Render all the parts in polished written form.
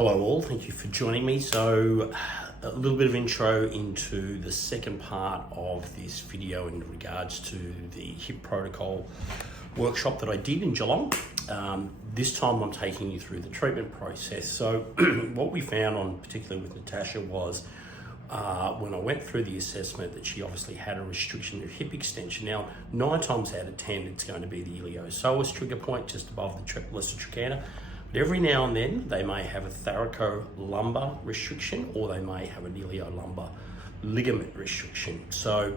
Hello all, thank you for joining me. So a little bit of intro into the second part of this video in regards to the hip protocol workshop that I did in Geelong. This time I'm taking you through the treatment process. So what we found on particularly with Natasha was when I went through the assessment that she obviously had a restriction of hip extension. Now 9 times out of 10 it's going to be the iliopsoas trigger point just above the lesser trochanter. But every now and then they may have a thoracolumbar restriction or they may have an iliolumbar ligament restriction. So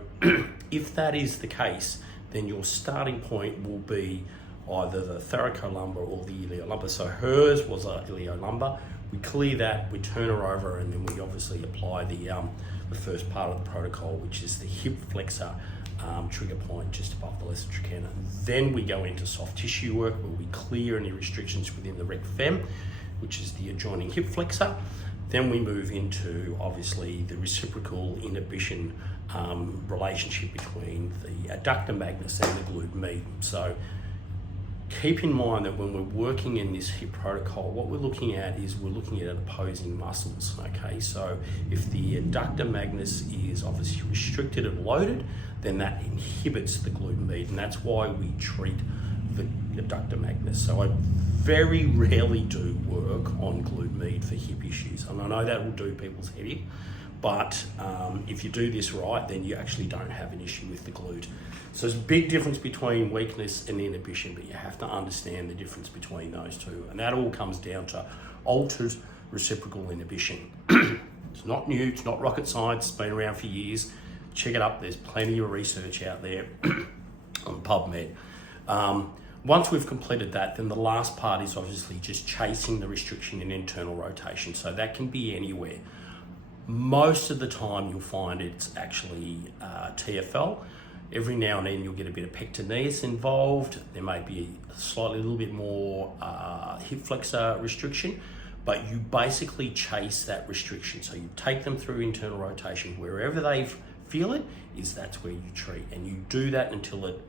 if that is the case, then your starting point will be either the thoracolumbar or the iliolumbar. So hers was a iliolumbar. We clear that, we turn her over, and then we obviously apply the first part of the protocol, which is the hip flexor trigger point just above the lesser trochanter. Then we go into soft tissue work where we clear any restrictions within the rec fem, which is the adjoining hip flexor. Then we move into obviously the reciprocal inhibition relationship between the adductor magnus and the glute medius. So keep in mind that when we're working in this hip protocol, what we're looking at is we're looking at opposing muscles, okay? So if the adductor magnus is obviously restricted and loaded, then that inhibits the glute medius, and that's why we treat the adductor magnus. So I very rarely do work on glute medius for hip issues, and I know that will do people's head in, but if you do this right, then you actually don't have an issue with the glute. So there's a big difference between weakness and inhibition, but you have to understand the difference between those two. And that all comes down to altered reciprocal inhibition. It's not new, it's not rocket science, it's been around for years. Check it up, there's plenty of research out there on PubMed. Once we've completed that, then the last part is obviously just chasing the restriction in internal rotation. So that can be anywhere. Most of the time you'll find it's actually TFL. Every now and then you'll get a bit of pectineus involved. There may be a little bit more hip flexor restriction, but you basically chase that restriction. So you take them through internal rotation. Wherever they feel it, that's where you treat. And you do that until it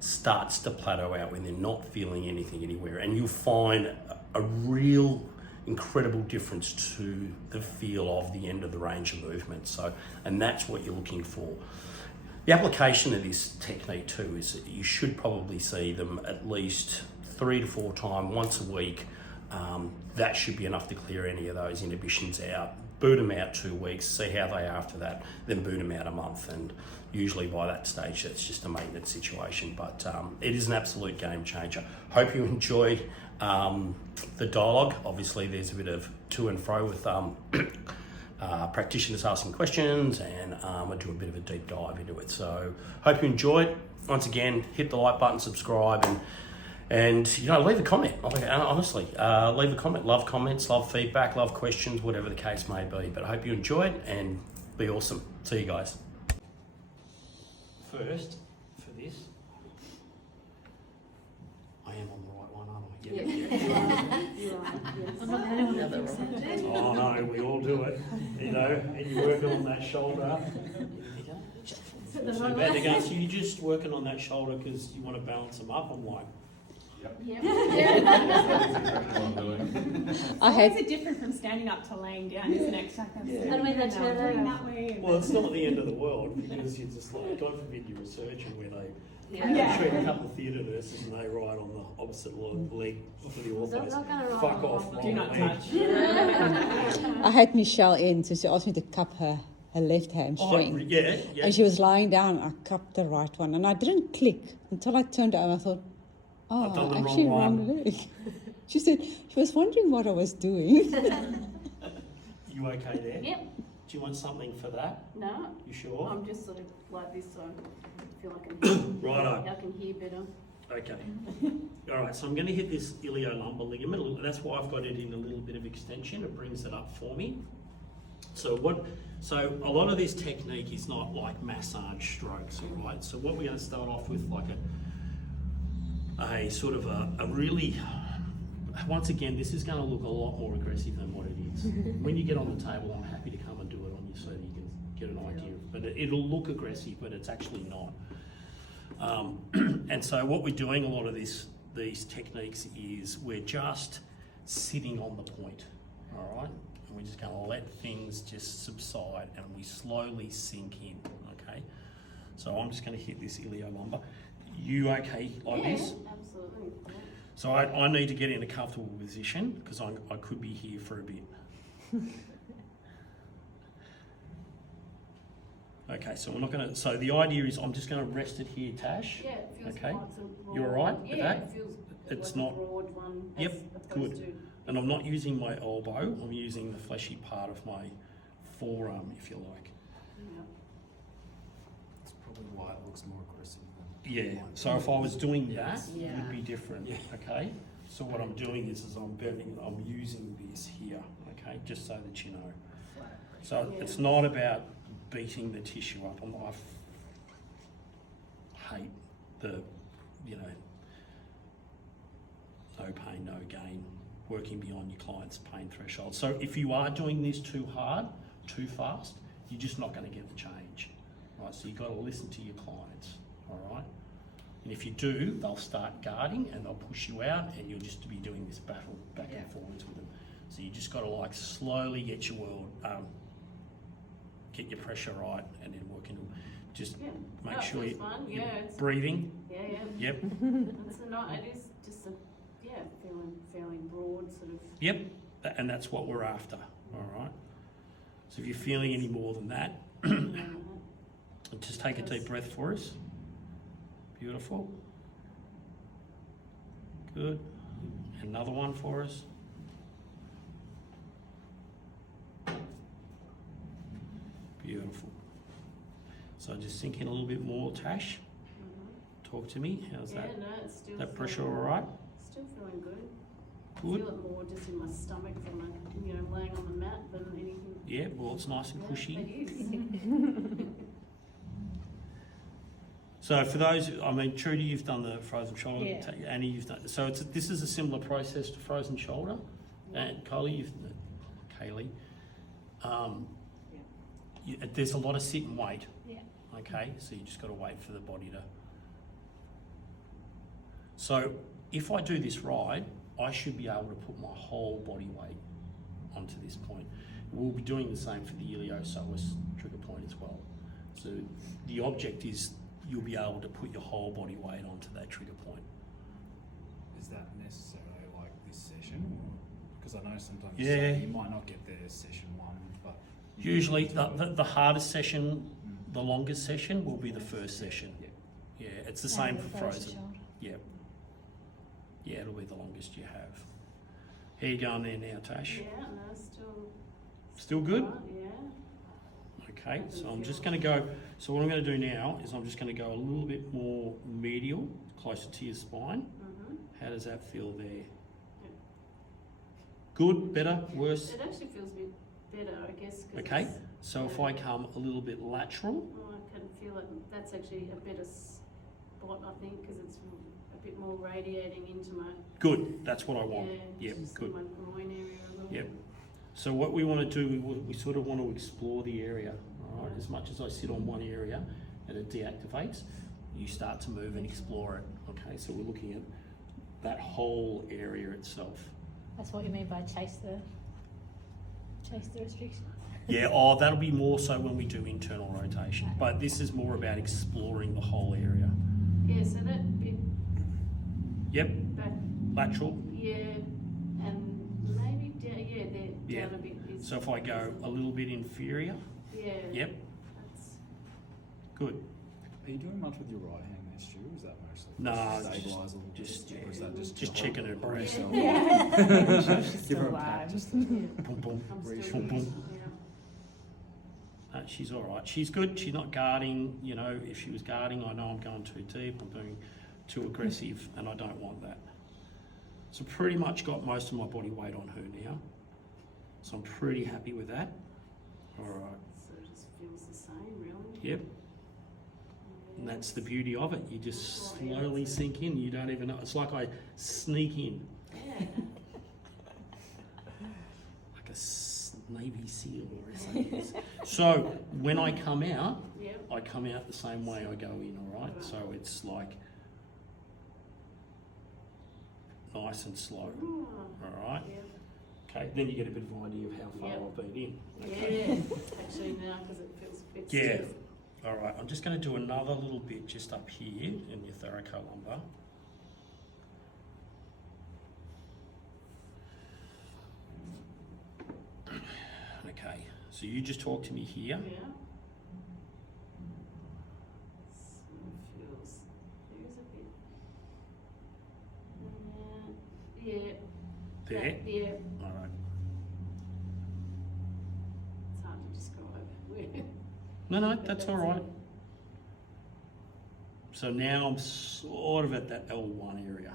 starts to plateau out when they're not feeling anything anywhere. And you'll find a real incredible difference to the feel of the end of the range of movement. So, and that's what you're looking for. The application of this technique too is that you should probably see them at least 3 to 4 times, once a week. That should be enough to clear any of those inhibitions out. Boot them out 2 weeks, see how they are after that, then boot them out a month. And usually by that stage, that's just a maintenance situation. But it is an absolute game changer. Hope you enjoy the dialogue. Obviously, there's a bit of to and fro with practitioners asking questions, and I do a bit of a deep dive into it. So hope you enjoyed. Once again, hit the like button, subscribe, and you know, leave a comment. Honestly, leave a comment. Love comments, love feedback, love questions, whatever the case may be. But I hope you enjoyed and be awesome. See you guys. First, for this, I am on the right one, aren't I? Yeah. You are. Yes. I'm not the only one that thinks that. Oh no, we all do it. You know, and you're working on that shoulder. So you're just working on that shoulder because you want to balance them up. I'm like, yep. I had it different from standing up to laying down, isn't it? And when they turn going that way. well, it's not the end of the world because you're just like, God forbid you're a surgeon where they Yeah. treat a couple of theatre nurses and they ride on the opposite leg for the orthos. Fuck off. Do not touch. I had Michelle in, so she asked me to cup her left hamstring. Yeah. And she was lying down, I cupped the right one. And I didn't click until I turned over. I thought, I've done the actually wrong leg. She said, she was wondering what I was doing. You okay there? Yep. Do you want something for that? No. You sure? I'm just sort of like this, so I feel like I can hear better. Okay. All right, so I'm going to hit this iliolumbar ligament. That's why I've got it in a little bit of extension. It brings it up for me. So a lot of this technique is not like massage strokes, all right? So what we're going to start off with, like a sort of a really, once again, this is going to look a lot more aggressive than what it is. When you get on the table, I'm happy to come and do it on you so that you can get an idea. But it'll look aggressive, but it's actually not. And so what we're doing a lot of these techniques is we're just sitting on the point, all right? And we're just going to let things just subside and we slowly sink in, okay? So I'm just going to hit this iliolumbar. You okay like this? Absolutely. Yeah. So I need to get in a comfortable position because I could be here for a bit. Okay, so we're not going to, so the idea is I'm just going to rest it here, Tash. Yeah, it feels Okay. quite sort of broad. You all right with Yeah, that? it feels It's like not- a broad one. Yep, as opposed good. to- And I'm not using my elbow, I'm using the fleshy part of my forearm, if you like. Yeah. It's probably why it looks more aggressive than Yeah, so if I was doing that, it Yeah. would be different, Yeah. okay? So what I'm doing is I'm bending, I'm using this here, okay, just so that you know. So Yeah. it's not about beating the tissue up. I hate the, you know, no pain, no gain, working beyond your client's pain threshold. So if you are doing this too hard, too fast, you're just not going to get the change, right? So you've got to listen to your clients, all right? And if you do, they'll start guarding and they'll push you out and you'll just be doing this battle back and forwards with them. So you just got to like slowly get your get your pressure right and then work into, just Yeah. make No, sure it's you, fun. you're Yeah, it's, breathing. yeah, yeah. Yep, It's a not. It is just a feeling fairly broad sort of. yep, and that's what we're after, all right? So if you're feeling any more than that, just take a deep breath for us. Beautiful. Good. Another one for us. Beautiful. So just sink in a little bit more, Tash. Talk to me. How's Yeah, that? no, it's still. That pressure all feeling- right? Still feeling good. I Good. feel it more just in my stomach from laying on the mat than anything. Yeah, well, it's nice and Yeah, cushy. it is. So for those, I mean, Trudy, you've done the frozen shoulder. Yeah. Annie, you've done. So this is a similar process to frozen shoulder. And Kaylee, there's a lot of sit and wait. Yeah. Okay, so you just got to wait for the body to. So if I do this right, I should be able to put my whole body weight onto this point. We'll be doing the same for the iliopsoas trigger point as well. So the object is you'll be able to put your whole body weight onto that trigger point. Is that necessarily like this session? Because I know sometimes Yeah. you might not get there session one, but Usually the hardest session, the longest session will be the first session. Yeah. Yeah, it's the same for frozen. Yeah. Yeah, it'll be the longest you have. How you going there now, Tash? Yeah, no, Still good? right, yeah. Okay, so I'm just going to go, so what I'm going to do now is I'm just going to go a little bit more medial, closer to your spine. How does that feel there? Good, better, worse? It actually feels a bit better, I guess. 'Cause Okay, it's- so if I come a little bit lateral, I can feel it. That's actually a better spot, I think, because it's a bit more radiating into my. good, that's what I want. Yeah, Yep, just good. my groin area a little Yep. bit. So what we want to do, we sort of want to explore the area, all right? As much as I sit on one area and it deactivates, you start to move and explore it, okay? So we're looking at that whole area itself. That's what you mean by chase the restrictions. Yeah, that'll be more so when we do internal rotation, but this is more about exploring the whole area. Yeah, so that bit Yep, back, lateral. yeah, and maybe down, Yeah. down a bit. Is, So if I go a little bit inferior, yeah. yep, That's, good. are you doing much with your right hand there, Stu? Is that mostly No, stabilise a little just- bit, or is that just checking her breast. yourself? Yeah. She's Give her still a pat alive. just yeah. Boom, boom. I'm Boom, still boom. yeah. She's all right. She's good. She's not guarding. You know, if she was guarding, I know I'm going too deep. I'm doing too aggressive, and I don't want that. So pretty much got most of my body weight on her now. So I'm pretty happy with that. All right. So it just feels the same, really. Yep. And that's the beauty of it. You just slowly sink in. You don't even know. It's like I sneak in, Yeah. like a Navy SEAL or something. So when I come out, Yep. I come out the same way I go in, all right? So it's like nice and slow, Oh, all right? yeah. Okay, then you get a bit of an idea of how far Yep. I've been in. Yeah, Okay. actually now because it feels a bit Yeah. stiff. All right, I'm just going to do another little bit just up here in your thoracolumbar. Okay, so you just talk to me here. Yeah. Feels there's a bit. Yeah. There. Yeah. All right. It's hard to describe. No, that's all right. So now I'm sort of at that L1 area.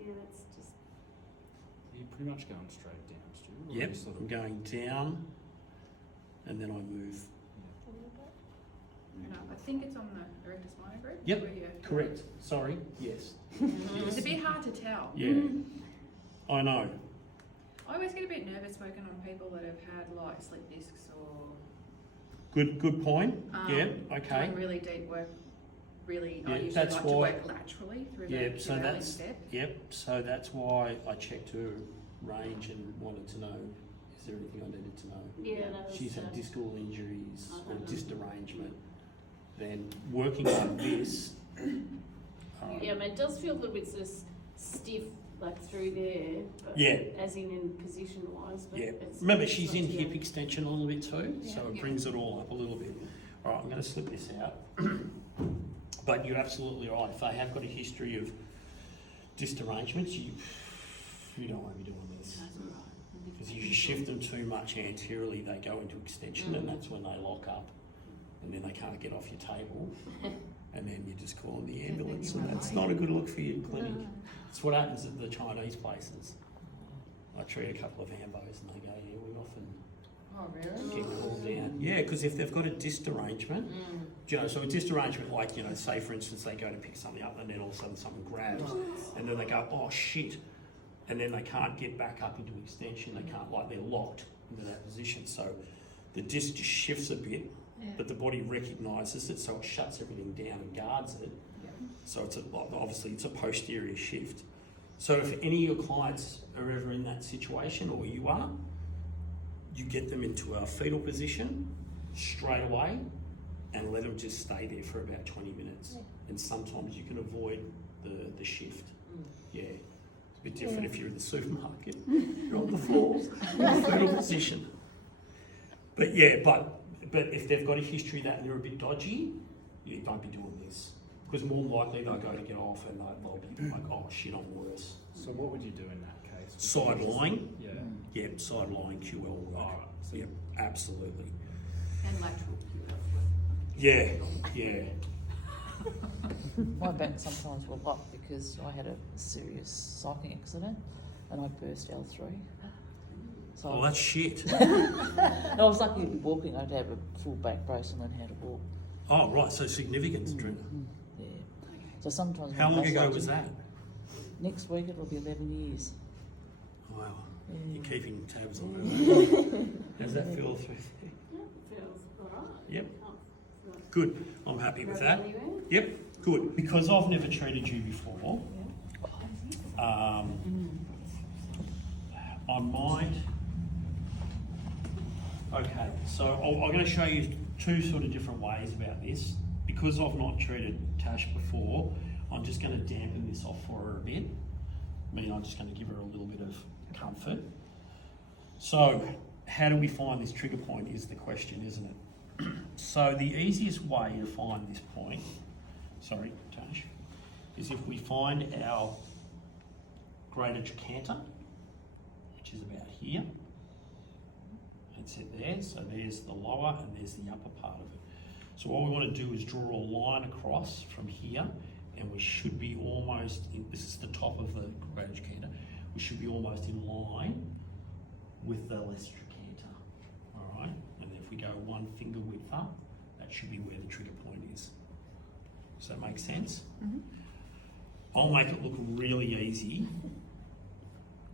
Yeah, that's just. You're pretty much going straight down, Stuart. or Yep, you sort I'm of- going down, and then I move. No, I think it's on the erector spinae group. Yep, where you- correct. Sorry, yes. It's a bit hard to tell. Yeah, I know. I always get a bit nervous working on people that have had like slip discs or Good point. Yeah, okay. doing really deep work. Really, Yeah, I usually that's like why- to work laterally through Yeah, the so urethral that's step. so that's why I checked her range and wanted to know, is there anything I needed to know? Yeah, no, She's had that's, discal injuries I or don't know. disc derangement. Then working like this. yeah, I mean, it does feel a little bit sort of stiff, like through there. But Yeah. As in position wise. But Yeah. it's, Remember, it's she's not in too hip bad. extension a little bit too, so Yeah. it brings it all up a little bit. All right, I'm going to slip this out. But you're absolutely right. If they have got a history of disc derangements, you don't want to be doing this. That's all right. Because if you shift them too much anteriorly, they go into extension, and that's when they lock up, and then they can't get off your table, and then you're just calling the ambulance, and that's not a good look for your clinic. It's what happens at the Chinese places. I treat a couple of ambos, and they go, yeah, we often Oh, really? get called down. Yeah, because if they've got a disc derangement, you know, so a disc derangement, like, you know, say for instance they go to pick something up and then all of a sudden something grabs, and then they go, oh shit, and then they can't get back up into extension. They can't, like, they're locked into that position. So the disc just shifts a bit, but the body recognises it, so it shuts everything down and guards it. So it's obviously it's a posterior shift. So if any of your clients are ever in that situation, or you are, you get them into a fetal position straight away and let them just stay there for about 20 minutes. And sometimes you can avoid the shift. Yeah. It's a bit different if you're in the supermarket. You're on the floor in a fetal position. But yeah, but if they've got a history of that and they're a bit dodgy, you don't be doing this. Because more than likely they'll go to get off and they'll be like, oh shit, I'm worse. So what would you do in that case? Side lying? Yeah. Yep, side lying QL work. Alright. So Yep, absolutely. And lateral. Yeah, yeah. My back sometimes will lock because I had a serious cycling accident and I burst L3. So Oh, that's shit. I was lucky to be walking. I had to have a full back brace and learn how to walk. Oh, right, so significance driven. Yeah. So sometimes How my long ago muscles- was that? Next week it'll be 11 years. Wow, Yeah. you're keeping tabs on it. How's that feel through there? Feels alright. Yep. Oh, it's not Good, I'm happy with that. rubbing anywhere. Yep, good. Because I've never treated you before, I might... Okay, so I'm going to show you two sort of different ways about this. Because I've not treated Tash before, I'm just going to dampen this off for her a bit. I mean, I'm just going to give her a little bit of comfort. So, how do we find this trigger point is the question, isn't it? So the easiest way to find this point, sorry, Tash, is if we find our greater trochanter, which is about here. It's it there, so there's the lower and there's the upper part of it. So what we want to do is draw a line across from here, and we should be almost, this is the top of the greater trochanter, we should be almost in line with the less trochanter, all right? And if we go one finger width up, that should be where the trigger point is. Does that make sense? I'll make it look really easy,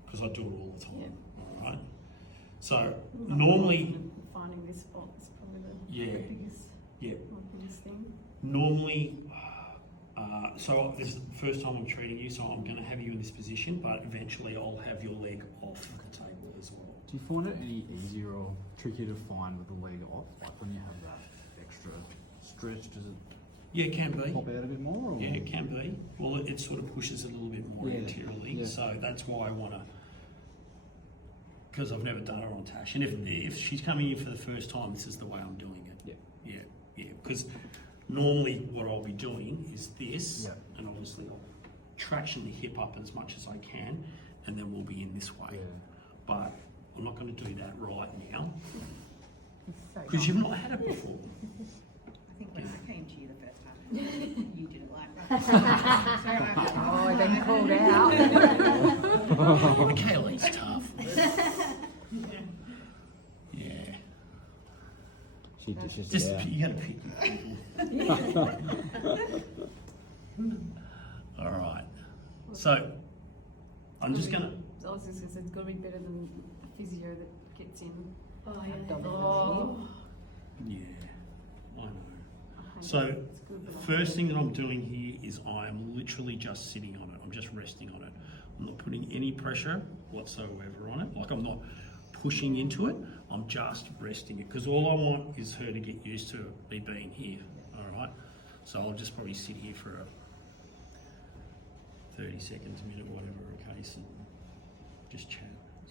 because I do it all the time, all right? So normally, Finding this spot is probably the Yeah. biggest, yeah, my biggest thing. normally So this is the first time I'm treating you, so I'm going to have you in this position, but eventually I'll have your leg off the table as well. Do you find it any easier or trickier to find with the leg off? Like when you have that extra stretch, does it Yeah, it can be. pop out a bit more? Or? Yeah, it can be. Well, it sort of pushes a little bit more Yeah, anteriorly, yeah. so that's why I want to, because I've never done her on Tash, and if she's coming in for the first time, this is the way I'm doing it. Yeah. Yeah, because normally what I'll be doing is this, Yeah. and obviously I'll traction the hip up as much as I can, and then we'll be in this way. Yeah. But I'm not going to do that right now, So because you've not had it before. I think when I came to you the first time, you didn't like that. Oh, then you called out. Kaylee's tough. Yeah. She dishes Just it out. you got to pick your people. All right. So I'm just gonna. I was just gonna say, it's got to be better than physio that gets in. Oh, yeah. Oh. Yeah, I know. So first thing that I'm doing here is I'm literally just sitting on it. I'm just resting on it. I'm not putting any pressure whatsoever on it. Like I'm not pushing into it. I'm just resting it because all I want is her to get used to me being here. All right. So I'll just probably sit here for 30 seconds, a minute, whatever a case, and just chat.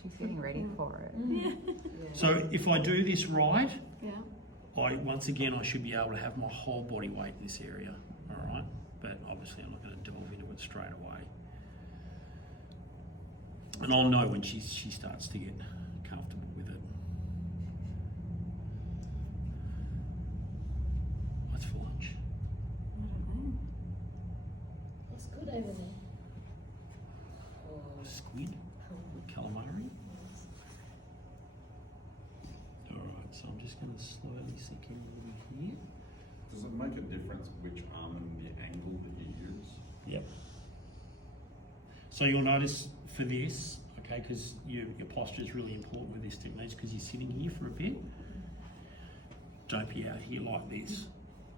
She's getting ready for it. Yeah. So if I do this right, Yeah. once again I should be able to have my whole body weight in this area. All right. But obviously I'm not going to delve into it straight away. And I'll know when she starts to get comfortable with it. What's for lunch? I don't know. What's good over there? Squid? Calamari? Alright, so I'm just going to slowly sink in a little bit here. Does it make a difference which arm and the angle that you use? Yep. So you'll notice for this, okay, because your posture is really important with this technique because you're sitting here for a bit. Don't be out here like this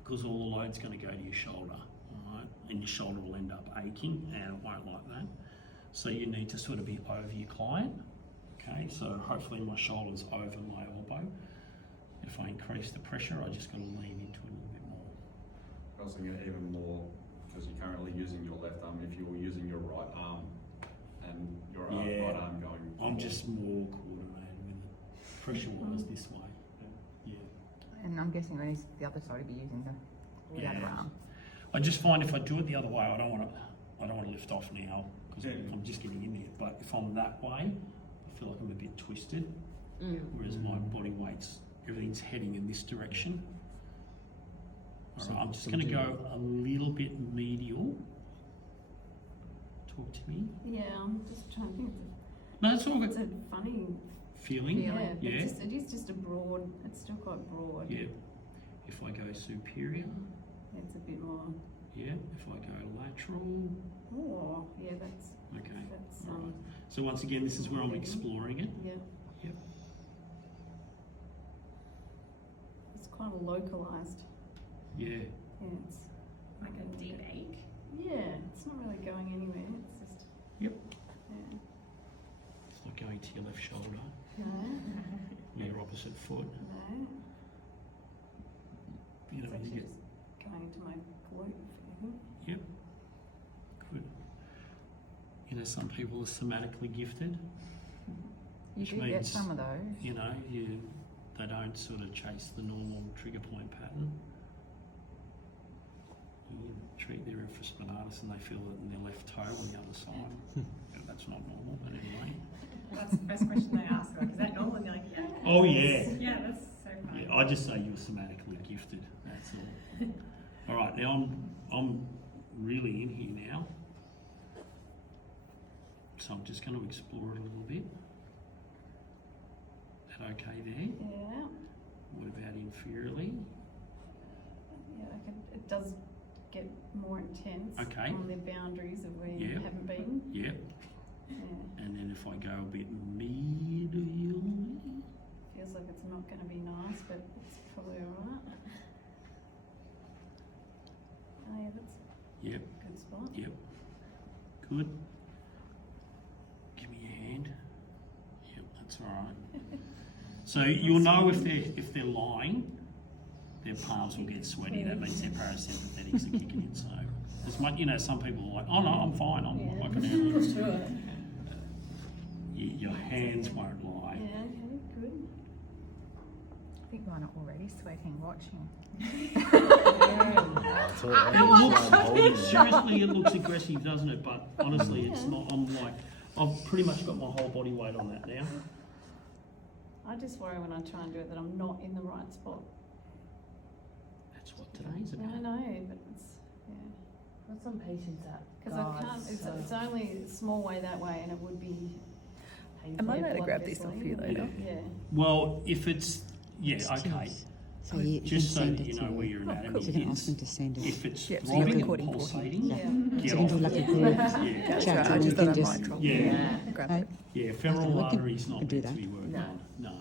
because all the load's going to go to your shoulder, all right? And your shoulder will end up aching and it won't like that. So you need to sort of be over your client, okay? So hopefully my shoulder's over my elbow. If I increase the pressure, I just got to lean into it a little bit more. I was thinking even more, because you're currently using your left arm, if you were using your right arm and your right arm going I'm forward. just more coordinated with it. Pressure-wise this way. Yeah. And I'm guessing when he's the other side, he'll be using the other arm. I just find if I do it the other way, I don't want to lift off now because I'm just getting in there. But if I'm that way, I feel like I'm a bit twisted. Whereas my body weight's, everything's heading in this direction. All right, I'm just going to go a little bit medial. Talk to me. Yeah, I'm just trying to think. No, it's all It's good. a funny Feeling. yeah, but Yeah. it is just a broad, it's still quite broad. Yeah. If I go superior. It's a bit more, Yeah. If I go lateral. oh, yeah, that's, Okay. that's, All right. So once again, this is where I'm exploring it. yeah. Yep. It's quite localised. Yeah. Yeah, it's Like a deep ache. yeah, it's not really going anywhere. It's just Yep. yeah. It's not going to your left shoulder. No, Your opposite foot. no. You know, It's you actually get. just going into my glute. I think. Yep. Good. You know, some people are somatically gifted. You Which do get means, some of those. You know, they don't sort of chase the normal trigger point pattern. You treat their infraspinatus and they feel it in their left toe on the other side. Yeah, that's not normal, but anyway. That's the first question they ask. Like, is that normal? And you're like, yeah. Oh yeah. Yeah, that's so funny. Yeah, I just say you're somatically gifted. That's all. All right, now I'm really in here now, so I'm just going to explore it a little bit. Is that okay there? Yeah. What about inferiorly? Yeah, it does get more intense Okay. on the boundaries of where Yeah. you haven't been. Yep. Yeah. And then if I go a bit medially, Feels like it's not going to be nice, but it's probably alright. Oh yeah, that's Yep. Good spot. Yep. Good. Give me your hand. Yep, that's all right. So you'll know if they're lying, their palms will get sweaty. That means their parasympathetics are kicking in. So as much, some people are like, oh no, I'm fine. I can handle it. Sure. Your hands won't lie. Yeah, okay, good. I think mine are already sweating watching. Seriously, it looks aggressive, doesn't it? But honestly, it's not. I've pretty much got my whole body weight on that now. I just worry when I try and do it that I'm not in the right spot. That's what today's Yeah, I about. know, but it's, yeah. What's some patients at? Because I can't, it's only a small way that way and it would be Am I allowed to blood grab this vessel off you later? Yeah. Well, if it's okay. So you Just so can send that it you to know where me. your anatomy So you can is. ask them to send it. If it's Yep, so throbbing you're and recording for me. pulsating, Yeah. get So you can do off like it. a group That's chat right, I and we just can thought I just... might drop Yeah. grab Hey? it. Yeah, femoral we can artery's not do meant to that. be worked No. on. No.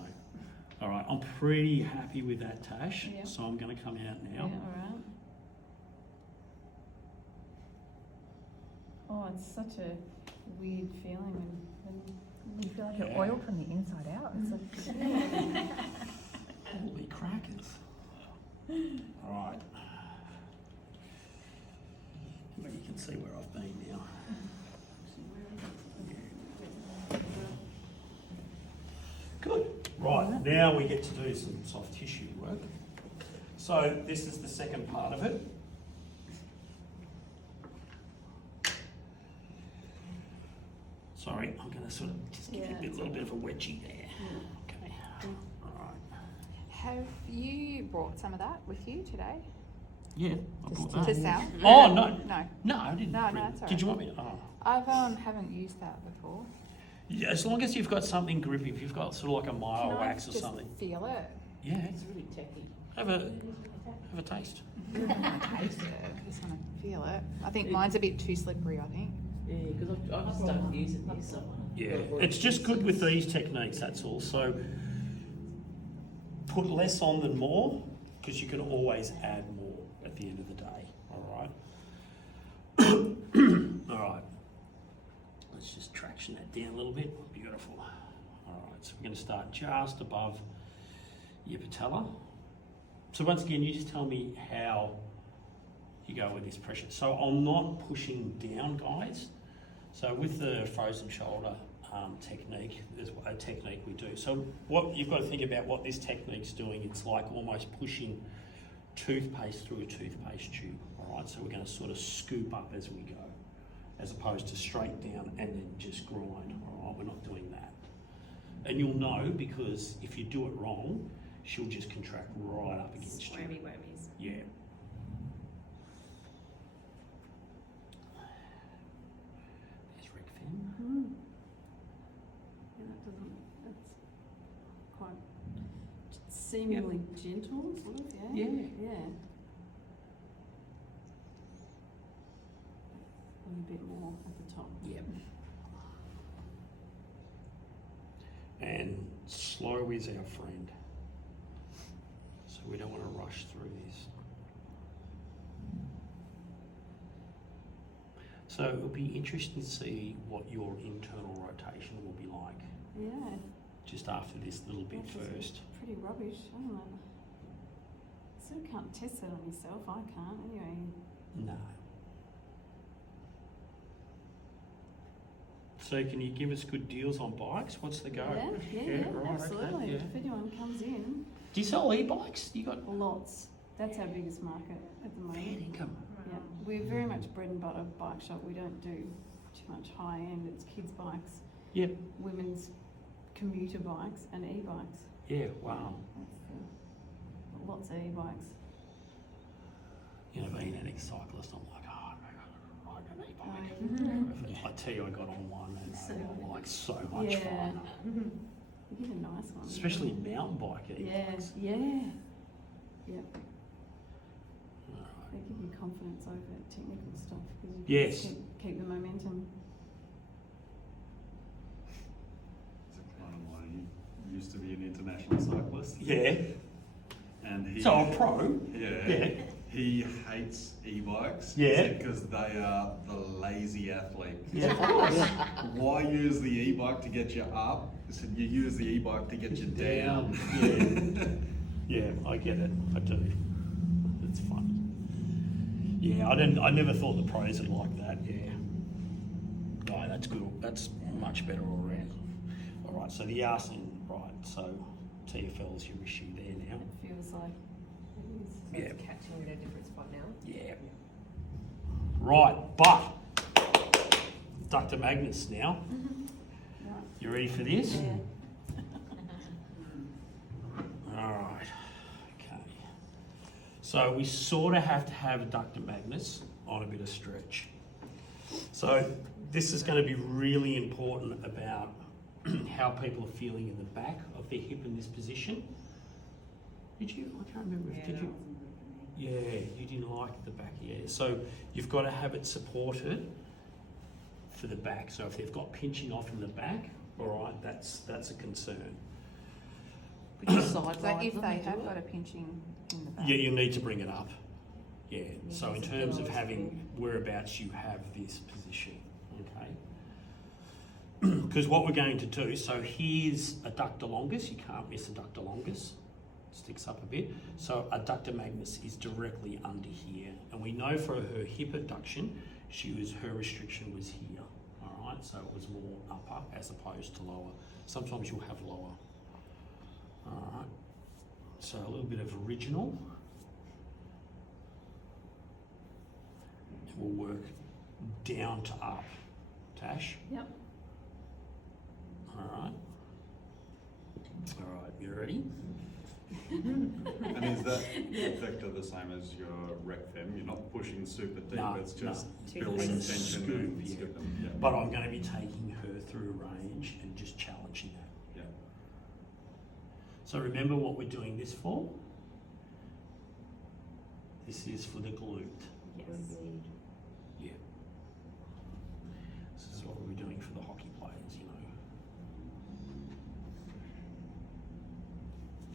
All right, I'm pretty happy with that, Tash. Yeah. So I'm going to come out Yeah, now. alright. Oh, it's such a weird feeling when You feel like Yeah. you're oiled from the inside out. It's like, Holy crackers. All right. Well, you can see where I've been now. Good. Right, now we get to do some soft tissue work. So this is the second part of it. Sorry, I'm going to sort of just give you a little bit of a wedgie there. Okay. All right. Have you brought some of that with you today Yeah, I brought to that. sell? Oh, no. No. No, I didn't. No, bring- it's all Did you right. want me to? Oh. I haven't used that before. Yeah, as long as you've got something grippy, if you've got sort of like a mile Can wax I or just something. feel it? Yeah, It's really techy. have a taste. Taste it. I just want to feel it. I think mine's a bit too slippery, I think. Yeah, because I've started using this. Yeah, it's just good with these techniques, that's all. So put less on than more, because you can always add more at the end of the day, all right? All right. Let's just traction that down a little bit. Beautiful. All right, so we're going to start just above your patella. So once again, you just tell me how you go with this pressure. So I'm not pushing down, guys. So with the frozen shoulder technique, there's a technique we do. So what you've got to think about what this technique's doing, it's like almost pushing toothpaste through a toothpaste tube, all right? So we're going to sort of scoop up as we go, as opposed to straight down and then just grind, all right? We're not doing that. And you'll know, because if you do it wrong, she'll just contract right up against you. Squirmy wormies. Yeah. There's Rick Finn. Yeah, that's quite seemingly gentle, sort of, yeah? Yeah. Yeah. And a bit more at the top. Yep. And slow is our friend. So we don't want to rush through this. So it'll be interesting to see what your internal rotation will be like Yeah. just after this little bit Which is first. Pretty rubbish, isn't it? So you can't test that on yourself. I can't anyway. No. So can you give us good deals on bikes? What's the go? Yeah, right, absolutely. okay, yeah. If anyone comes in, Do you sell e-bikes? You got lots. That's our biggest market at the bad moment. income. Yeah, we're very much bread and butter bike shop. We don't do too much high end. It's kids' bikes, Yep. women's commuter bikes, and e-bikes. Yeah, wow. That's lots of e-bikes. You know, being an ex-cyclist, I'm like, oh, I ride an e-bike. I tell you, I got on one and I like so much Yeah. fun. You get a nice one. Especially mountain bike e-bikes. Yeah, yep. Alright. They give you confidence over technical stuff because you can Yes. just keep the momentum. It's a client of mine, he used to be an international cyclist. Yeah. And he, So a pro. yeah, Yeah. He hates e-bikes. Yeah. Because they are the lazy athlete. Yeah, of course. Why use the e-bike to get you up? He said you use the e-bike to get you down. Yeah, I get it. I do. It's funny. Yeah, I never thought the pros would like that. Yeah. No, that's good. That's much better already. All right. So the arsenal, right? So TFL is your issue there now. It feels like it is. Yeah. It's catching at a different spot now. Yeah. Right, but Dr. Magnus now. Right. You ready for this? Yeah. All right. Okay. So we sort of have to have adductor magnus on a bit of stretch. So this is going to be really important about how people are feeling in the back of their hip in this position. Did you? I can't remember. Did you? Yeah, you didn't like the back. Yeah. So you've got to have it supported for the back. So if they've got pinching off in the back, all right, that's a concern. Could you So sideline if them they and do have it? got a pinching in the back. Yeah, you need to bring it up. Yeah. So in it's a terms of bit having whereabouts you have this position, okay? Because what we're going to do, so here's adductor longus. You can't miss adductor longus. Sticks up a bit. So adductor magnus is directly under here, and we know for her hip adduction, her restriction was here. All right, so it was more upper as opposed to lower. Sometimes you'll have lower. All right, so a little bit of original. And we'll work down to up. Tash? Yep. All right. All right, you ready? And is that effector the same as your rec fem? You're not pushing super deep, No, it's just no. building It's a tension scoop, and yeah. scooping. Yeah. But I'm going to be taking her through range and just challenging that. Yeah. So remember what we're doing this for? This is for the glute. Yes. Yeah. This is what we're doing for the hockey players, you know.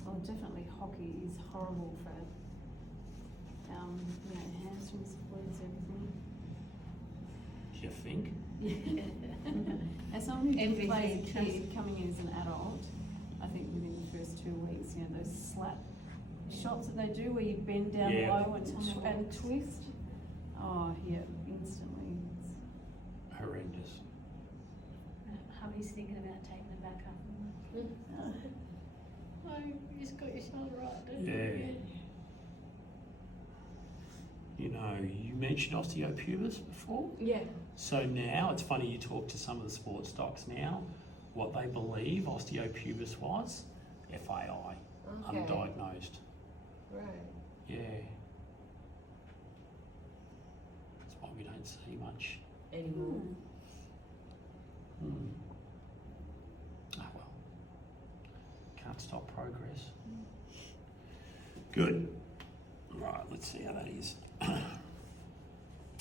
Well, definitely hockey is horrible for, hamstrings, glutes, everything. You think? As someone who Everything, plays a trust- kid coming in as an adult, I think within the first 2 weeks, those slap shots that they do where you bend down Yeah. low and twist. Oh, yeah, instantly. Horrendous. Hubby's thinking about taking the back up. Oh, you just got your shoulder right, don't you? Yeah. You know, you mentioned osteopubis before. Yeah. So now, it's funny you talk to some of the sports docs now, what they believe osteopubis was, FAI, Okay. undiagnosed. Right. Yeah. That's why we don't see much. Anymore. Hmm. Ah well. Can't stop progress. Good. Right, let's see how that is.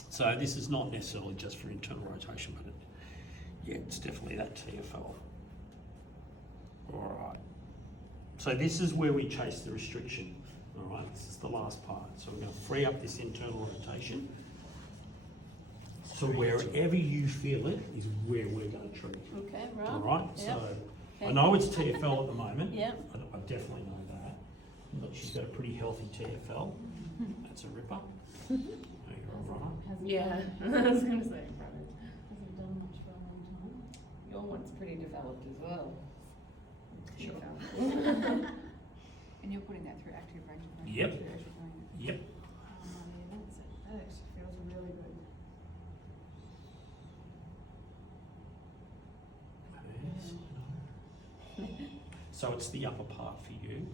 So this is not necessarily just for internal rotation, but it's definitely that TFL. All right. So this is where we chase the restriction. All right, this is the last part. So we're going to free up this internal rotation. So wherever you feel it is where we're going to treat. Okay, right. All right. Yep. So I Okay. know it's TFL at the moment. Yep. I definitely know that. But she's got a pretty healthy TFL. That's a ripper. You're all right. Hasn't Yeah. done- I was going to say, hasn't done much for a long time. your one's pretty developed as well. Sure. And you're putting that through active range of motion. Yep. too, as you're doing it. Yep. That actually feels really good. Yes. So it's the upper part for you.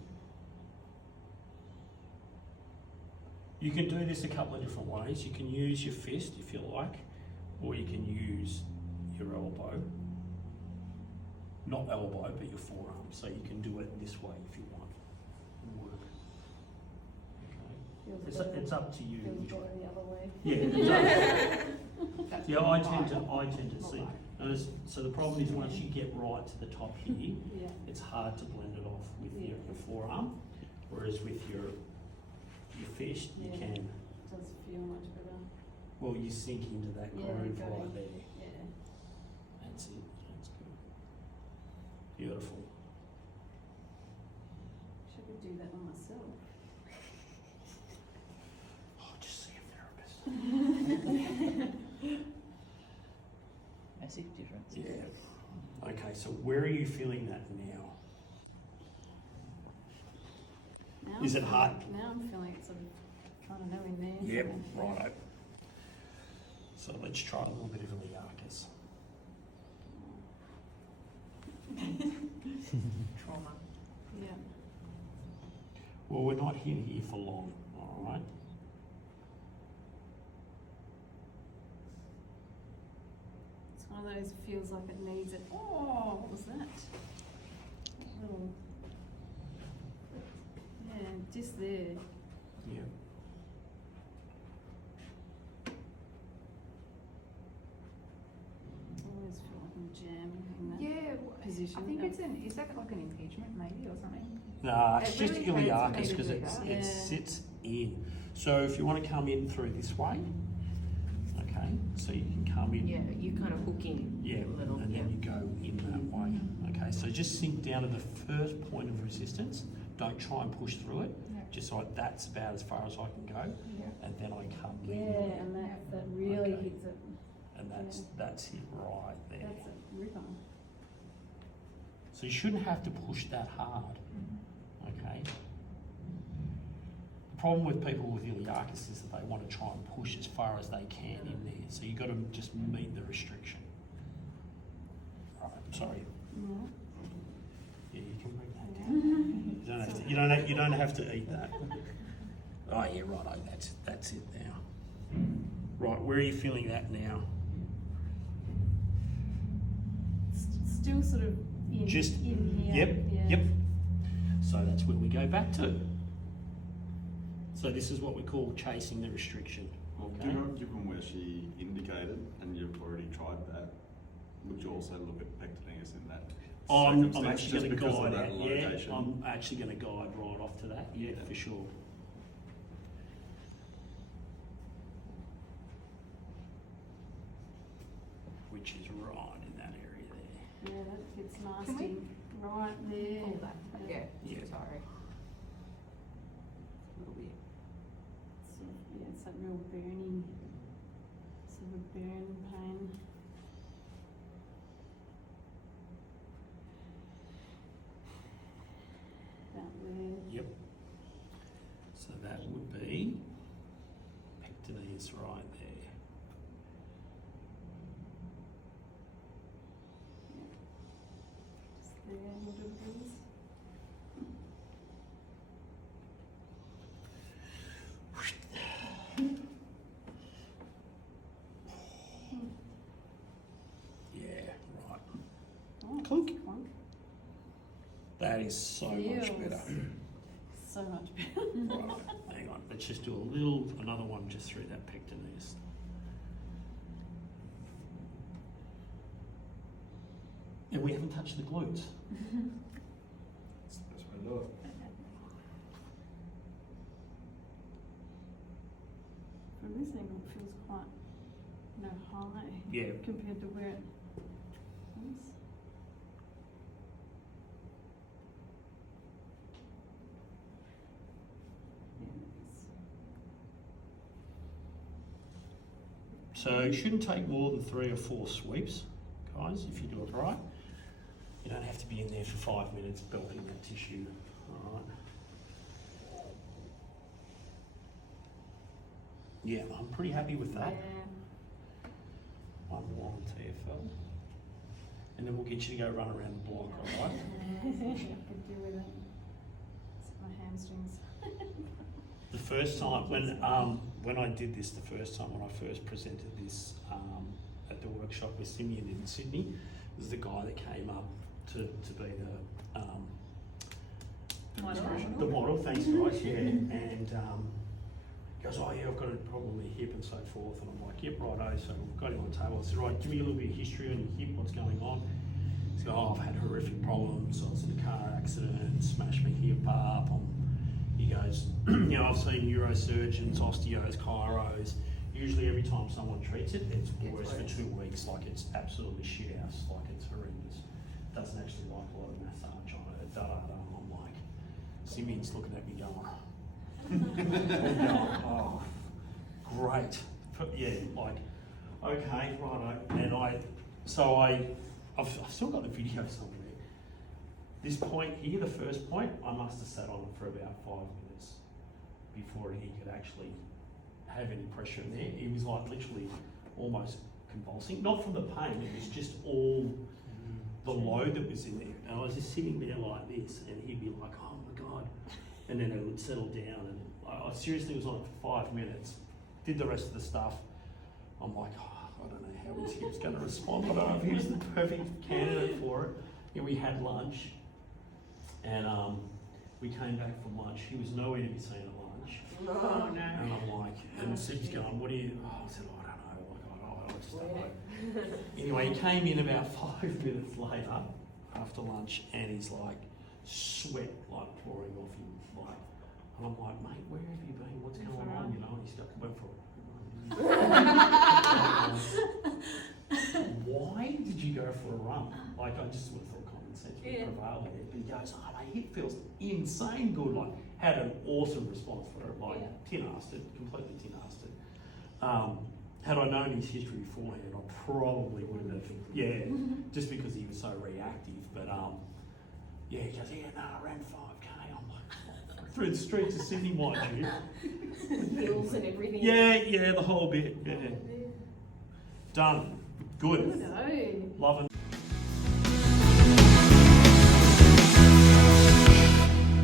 You can do this a couple of different ways. You can use your fist if you like, or you can use your elbow. Not elbow, but your forearm. So you can do it this way if you want. It'll work. Okay. Feels better. It's up to you. Feels which way. better the other way. Yeah, it does. Yeah, I tend to see. Notice, so the problem is once you get right to the top here, Yeah. it's hard to blend it off with your forearm, whereas with your fist, you Yeah. can. It does feel much better. Well, you sink into that Yeah, groove got right it. there. Yeah. That's it. That's good. Beautiful. Should we do that on myself? Oh, just see a therapist. Massive difference. Yeah. Okay, so where are you feeling that now? Now Is I'm it hard? feeling- Now I'm feeling it sort of, I don't know, in there. Yep, somewhere. righto. So let's try a little bit of iliacus. Trauma. Yeah. Well, we're not here for long, all right? It's one of those, feels like it needs it. Oh, what was that? Little, yeah, just there. Yeah. I always feel like I'm jamming in that Yeah, position. I think it's is that like an impingement maybe or something? Nah, It it's just really hurts iliacus me to because do it that. Yeah. sits in. So if you want to come in through this way, okay, so you can come in. Yeah, you kind of hook in Yeah, a little. and Yeah. then you go in that way. Okay, so just sink down to the first point of resistance. Don't try and push through it. Yeah. Just like that's about as far as I can go, Yeah. and then I come Yeah, in, and that really Okay. hits it. and that's it right there. That's a ripper. So you shouldn't have to push that hard. Okay. The problem with people with iliacus is that they want to try and push as far as they can in there. So you got to just meet the restriction. Right. Sorry. Yeah. Yeah, you can bring that down. You don't have to. You don't have to eat that. Oh yeah, righto. That's it now. Right, where are you feeling that now? Still sort of in, Just in here. Yep. Yeah. Yep. So that's where we go back to. So this is what we call chasing the restriction. Well, Okay. given where she indicated, and you've already tried that, would you also look at pectineus in that I'm circumstance, actually just going to because of guide that out. Yeah, location? I'm actually going to guide right off to that. Yeah, for sure. Which is right in that area there. Yeah, that fits Can we nasty. Right there. Pull that. Yeah. Yeah. Sorry. A little bit. Sort of, yeah, it's that real burning, sort of burn pain. About there. Yep. So that would be pectineus right there. Just there, what it is. Yeah, right. Oh, Clunk. clunk. That is so much Feels better. So much better. Right, hang on. Let's just do another one just through that pectineus. And we haven't touched the glutes. That's the best way to do it. From this angle, it feels quite, high. Yeah. Compared to where it was. Yeah, it's- So it shouldn't take more than 3 or 4 sweeps, guys, if you do it right. You don't have to be in there for 5 minutes belting that tissue. All right. Yeah, I'm pretty happy with that. Yeah. One more on TFL. And then we'll get you to go run around the block, all right? I could do with it. Except my hamstrings. The first time, when I did this the first time, when I first presented this at the workshop with Simeon in Sydney, was the guy that came up to be the model, thanks guys, yeah. And he goes, oh yeah, I've got a problem with the hip and so forth. And I'm like, yep, righto. So we've got him on the table. I said, right, give me a little bit of history on your hip, what's going on? He's going, oh, I've had horrific problems. I was in a car accident, smashed my hip up. He goes, you know, I've seen neurosurgeons, osteos, chiros. Usually every time someone treats it, it's worse for 2 weeks. Like it's absolutely shit house. Like it's horrendous. Doesn't actually like a lot of massage on it. I'm like, Simeon's looking at me going, oh, great. But yeah, like, okay, righto. And I've still got the video somewhere. This point here, the first point, I must have sat on it for about 5 minutes before he could actually have any pressure in there. It was like literally almost convulsing, not from the pain, it was just all the load that was in there. And I was just sitting there like this, and he'd be like, oh my God. And then it would settle down, and I seriously was on it for 5 minutes, did the rest of the stuff. I'm like, oh, I don't know how his hip's going to respond. I don't know if he was the perfect candidate for it. Yeah, we had lunch, and we came back from lunch. He was nowhere to be seen at lunch. Oh no. And I'm like, and Sid's going, what do you, I said, oh, I don't know, I just don't know. Anyway, he came in about 5 minutes later, after lunch, and he's like, sweat like pouring off him. Like, and I'm like, mate, where have you been? What's going on? You know, and he's got, went for it. Why did you go for a run? Like, I just would have thought common sense would prevail there. But he goes, oh, my hip feels insane good. Like, had an awesome response for it. Like, tin-assed it, completely tin-assed it. Had I known his history beforehand, I probably wouldn't have, just because he was so reactive. But, yeah, he goes, I ran 5K. I'm like, through the streets of Sydney, mind you. Hills and everything. Yeah, the whole bit. Yeah. Done. Good. No. Loving.